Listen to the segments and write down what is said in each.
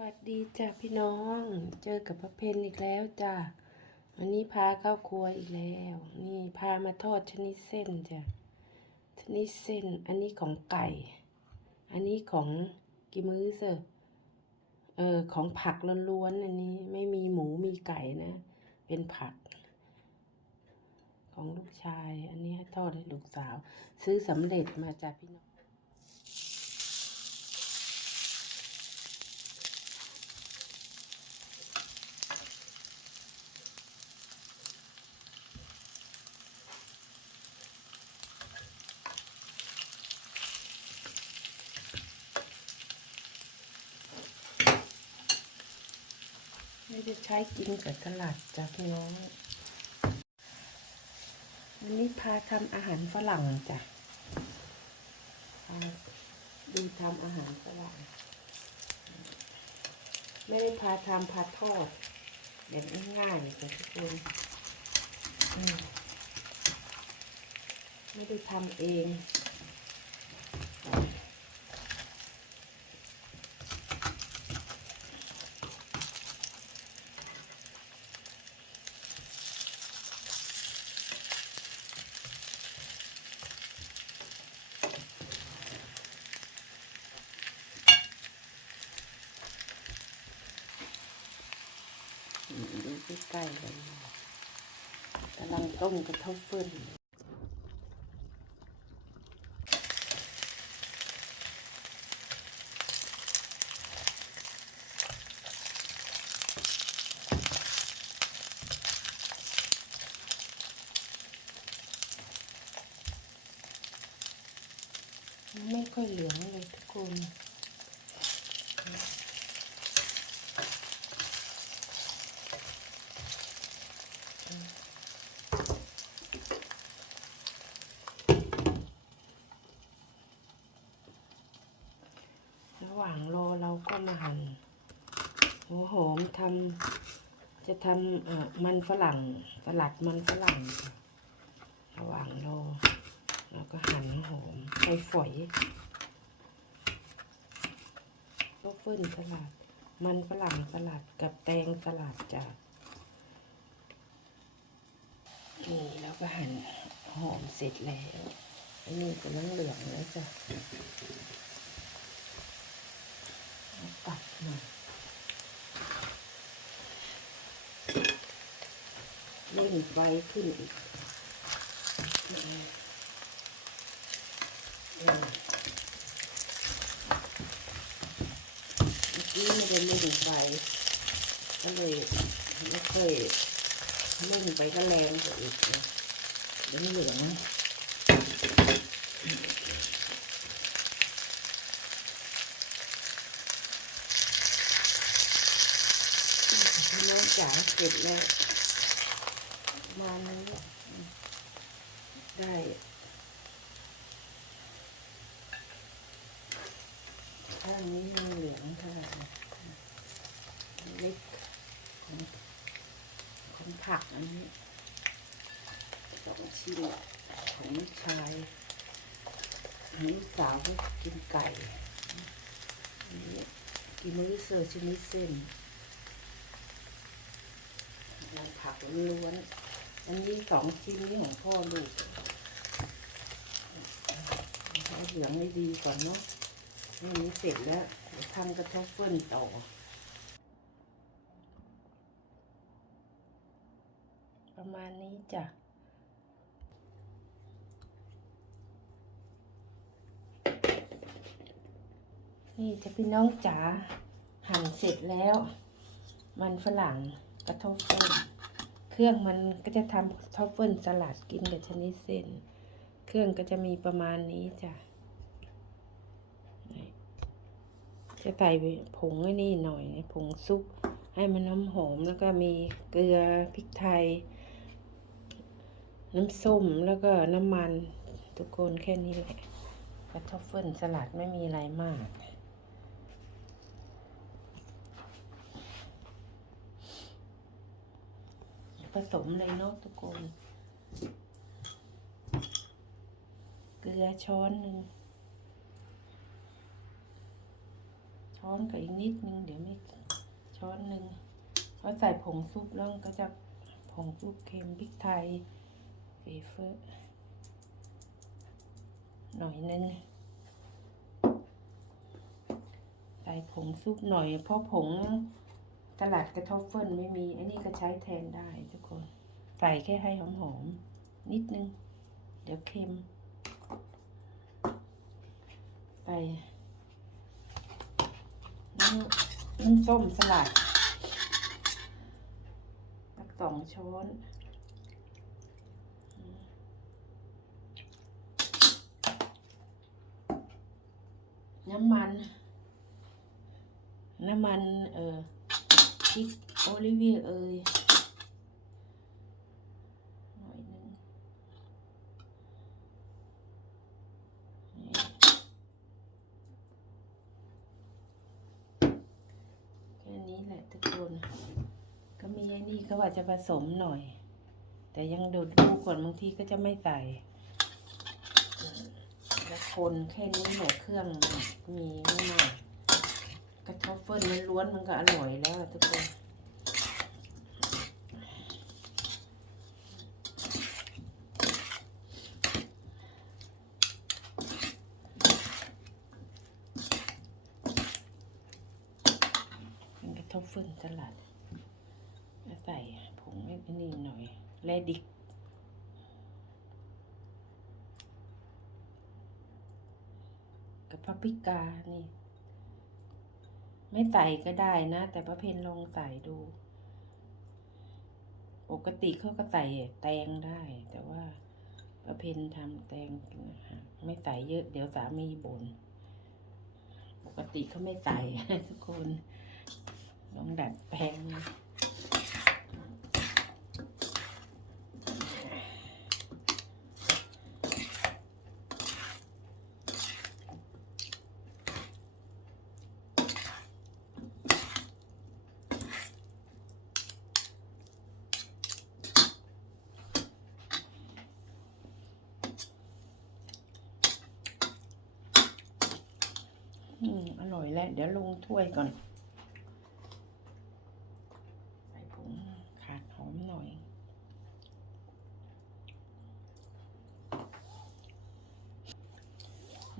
วัสดีจ้ะพี่น้อง เจอกับพระเพนอีกแล้วจ้ะวันนี้พาเข้าครัวอีกแล้ว นี่พามาทอดชนิดเส้นจ้ะชนิดเส้น อันนี้ของไก่ อันนี้ของกี่มื้อเสอเออของผักล้วนๆอันนี้ไม่มีหมูมีไก่นะ เป็นผัก ของลูกชาย อันนี้ให้ทอดให้ลูกสาว ซื้อสำเร็จมาจากพี่น้อง ไม่ได้ใช้กินกับสลัดจ้ะพี่น้องวันนี้พาทำอาหารฝรั่งจ้ะพาดูทำอาหารฝรั่ง ไม่ได้พาทำพาทอดแบบง่ายๆจ้ะทุกคนไม่ได้ทำเอง ดูใกล้ๆเลย กำลังต้มกระทบเปิ้ลไม่ค่อยเหลืองเลยทุกคน ระหว่างรอเราก็มาหั่นหัวหอมทำ จะทำเอ่อมันฝรั่งสลัดมันฝรั่งระหว่างรอเราก็หั่นหอมใส่ฝอยก็เฟิ่นสลัด มันฝรั่งสลัดกับแตงสลัดจ้ะนี่เราก็หั่นหอมเสร็จแล้วอันนี้ก็น้ำเหลืองแล้วจ้ะตัดหน่อย เร่งไฟขึ้นอีกเมื่อกี้ม่ได้เร่งไฟก็เลยไม่ค่อยเร่งไปก็แรงกว่าอีกนะเหลืองเหลืองน้องจ๋าเสร็จแล้ว มานี้ได้ข้างนี้มันเหลืองค่ะเล็กของของผักอันนี้สองชิ้นของลูกชายนนี้ลูกสาวก็กินไก่นี้กินมื้อเซอร์ชนิดเส้นมันผักล้วนๆ อันนี้สองชิ้นนี้ของพ่อลูกเอาเหลืองให้ดีก่อนเนาะอันนี้เสร็จแล้วเดี๋ยวทำกระทบเฟิลต่อประมาณนี้จ้ะนี่จะพี่น้องจ๋าหั่นเสร็จแล้ว มันฝรั่งกระทบเฟิล เครื่องมันก็จะทำท็อฟเฟิลสลัดกินกับชนิดเส้น เครื่องก็จะมีประมาณนี้จ้ะจะใส่ผงไอ้นี่หน่อยผงซุปให้มันน้ำหอมแล้วก็มีเกลือพริกไทย น้ำส้มแล้วก็น้ำมัน ทุกคนแค่นี้แหละกระทบเฟิลสลัดไม่มีอะไรมาก ผสมเลยเนาะทุกคน เกลือช้อนหนึ่ง ช้อนกับอีกนิดนึง เดี๋ยวไม่ช้อนหนึ่งเพราใส่ผงซุปแล้วก็จะผงซุปเค็มพริกไทยเฟเฟอร์หน่อยนึงใส่ผงซุปหน่อยเพราะผง ตลาดกระทอฟเฟิลไม่มี อันนี้ก็ใช้แทนได้ทุกคน ใส่แค่ให้หอมๆ นิดนึง เดี๋ยวเค็ม ไปน้ำส้มสลัดสักสองช้อนน้ำมัน น้ำมัน เอ่อ ริกโอลิเวียเอยหน่อยหนึงแค่นี้แหละทุกคน ก็มีไอ้นี่เขาว่าจะผสมหน่อย แต่ยังดูดดูก่อนบางทีก็จะไม่ใส่ล้วคนแค่นี้แหละเครื่องมีไม่มา กระทอฟเฟิลมันล้วนมันก็อร่อยแล้วทุกคนเป็นกระทบเฟิลสลัดใส่ผงให้นี่หน่อย แลดิกกับพาปริกา นี่ ไม่ใส่ก็ได้นะ แต่ประเพนลองใส่ดู ปกติเขาก็ใส่แตงได้ แต่ว่าประเพนทำแตงไม่ใส่เยอะ เดี๋ยวสามีบน่นปกติเขาไม่ใส่ทุกคน ลองดัดแปลงนะ แล้ว เดี๋ยวลงถ้วยก่อน ใส่ผงขาดหอมหน่อย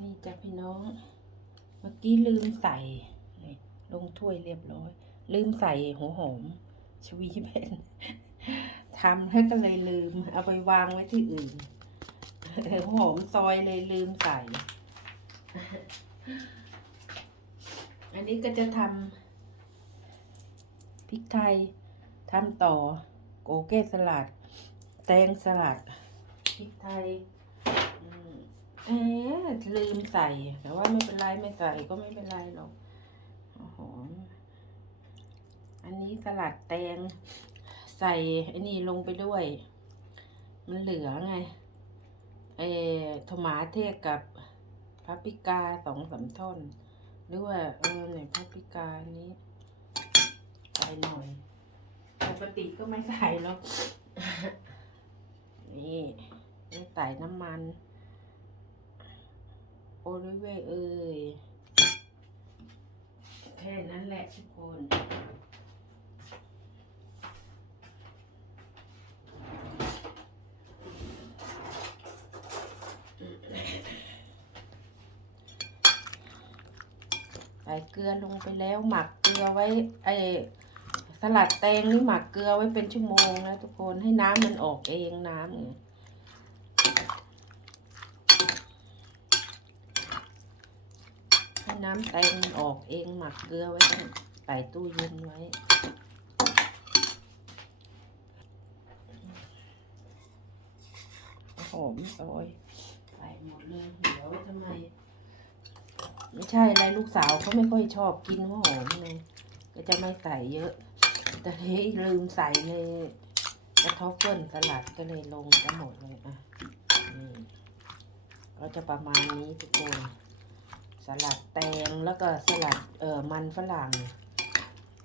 นี่จ้ะพี่น้อง เมื่อกี้ลืมใส่ลงถ้วยเรียบร้อย ลืมใส่หัวหอมชวีเป็นทำแล้วก็เลยลืม เอาไปวางไว้ที่อื่นหัวหอมซอยเลยลืมใส่ อันนี้ก็จะทำพริกไทยทำต่อโกเก้สลัด แตงสลัดพริกไทยเอ๊ะลืมใส่ แต่ว่าไม่เป็นไรไม่ใส่ก็ไม่เป็นไรหรอกอมอันนี้สลัดแตงใส่ไอ้นี่ลงไปด้วย มันเหลือไงเออทมาเทศกับพาปริกาสองสามท่อน รือว่าเออไหนพาปริกานี้ใส่หน่อยปกติก็ไม่ใส่หรอกนี่ใส่น้ำมัน โอลิเวเอ้ยแค่นั้นแหละทุกคน ใส่เกลือลงไปแล้วหมักเกลือไว้ไอ้สลัดแตงนี่หมักเกลือไว้เป็นชั่วโมงแล้วทุกคนให้น้ำมันออกเองน้ำไงให้น้ำแตงออกเองหมักเกลือไว้ใส่ตู้เย็นไว้หอมซอยใส่หมดเลยเดี๋ยวทำไม ไม่ใช่อะไรลูกสาวเขาไม่ค่อยชอบกินหัวหอมเลยก็จะไม่ใส่เยอะ แต่นี้ลืมใส่ในกระทอฟเฟิลสลัดก็เลยลงทั้งหมดเลยอะนี่ก็จะประมาณนี้ทุกคนสลัดแตงแล้วก็สลัดเอ่อมันฝรั่ง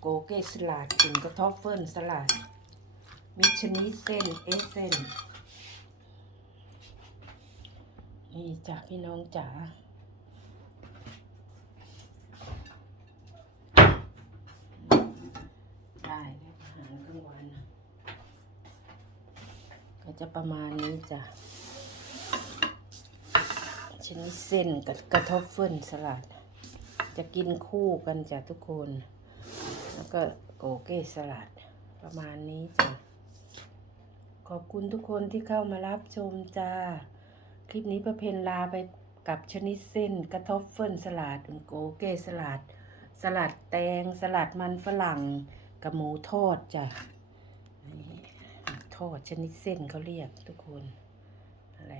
โกเกสลัดกึ่งกระทอฟเฟิลสลัดมิชนิเส้นเอเส้นนี่จ้ะพี่น้องจ๋า ก็ จะประมาณนี้จ้ะชนิดเส้นกับกระทบเฟิลสลัด จะกินคู่กันจ้ะทุกคน แล้วก็โกเก้สลัดประมาณนี้จ้ะขอบคุณทุกคนที่เข้ามารับชมจ้า คลิปนี้ประเพณลาไปกับชนิดเส้นกระทบเฟิลสลัดโกเก้สลัด สลัดแตงสลัดมันฝรั่งกับหมูทอดจ้ะ อดชนิดเส้นเขาเรียกทุกคนอะไร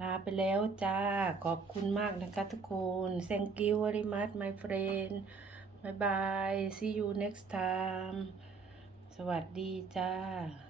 ลาไปแล้วจ้า ขอบคุณมากนะคะทุกคน thank you very much my friend bye bye see you next time สวัสดีจ้า